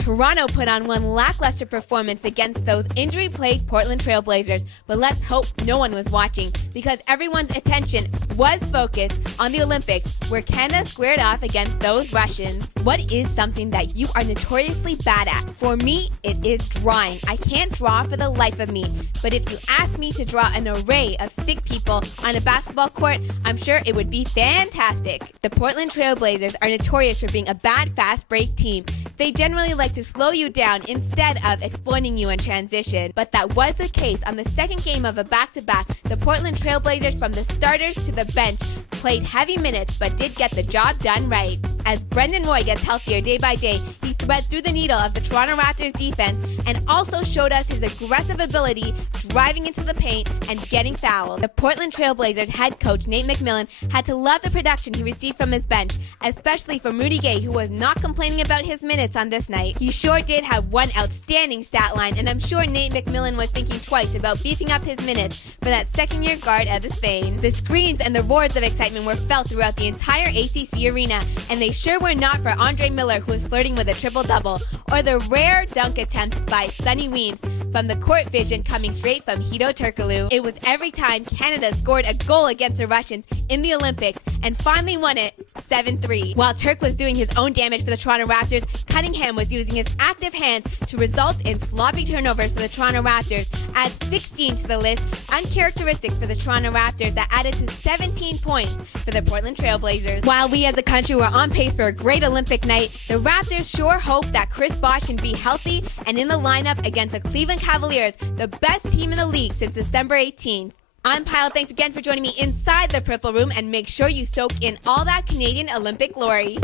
Toronto put on one lackluster performance against those injury-plagued Portland Trail Blazers, but let's hope no one was watching because everyone's attention was focused on the Olympics, where Canada squared off against those Russians. What is something that you are notoriously bad at? For me, it is drawing. I can't draw for the life of me, but if you asked me to draw an array of 6 people on a basketball court, I'm sure it would be fantastic. The Portland Trail Blazers are notorious for being a bad fast break team. They generally like to slow you down instead of exploiting you in transition, but that was the case on the second game of a back-to-back. The Portland Trail Blazers, from the starters to the bench, played heavy minutes but did get the job done right. As Brendan Roy gets healthier day by day, he thread through the needle of the Toronto Raptors defense and also showed us his aggressive ability driving into the paint and getting fouled. The Portland Trail Blazers head coach Nate McMillan had to love the production he received from his bench, especially from Rudy Gay, who was not complaining about his minutes on this night. He sure did have one outstanding stat line, and I'm sure Nate McMillan was thinking twice about beefing up his minutes for that second-year guard out of Spain. The screams and the roars of excitement were felt throughout the entire ACC arena, and they sure were not for Andre Miller, who was flirting with a triple-double, or the rare dunk attempt by Sonny Weems from the court vision coming straight from Hedo Turkoglu. It was every time Canada scored a goal against the Russians in the Olympics and finally won it 7-3. While Turk was doing his own damage for the Toronto Raptors, Cunningham was using his active hands to result in sloppy turnovers for the Toronto Raptors. Add 16 to the list, uncharacteristic for the Toronto Raptors, that added to 17 points for the Portland Trail Blazers. While we as a country were on pace for a great Olympic night, the Raptors sure hope that Chris Bosh can be healthy and in the lineup against the Cleveland Cavaliers, the best team in the league since December 18th. I'm Pyle. Thanks again for joining me inside the Purple Room, and make sure you soak in all that Canadian Olympic glory.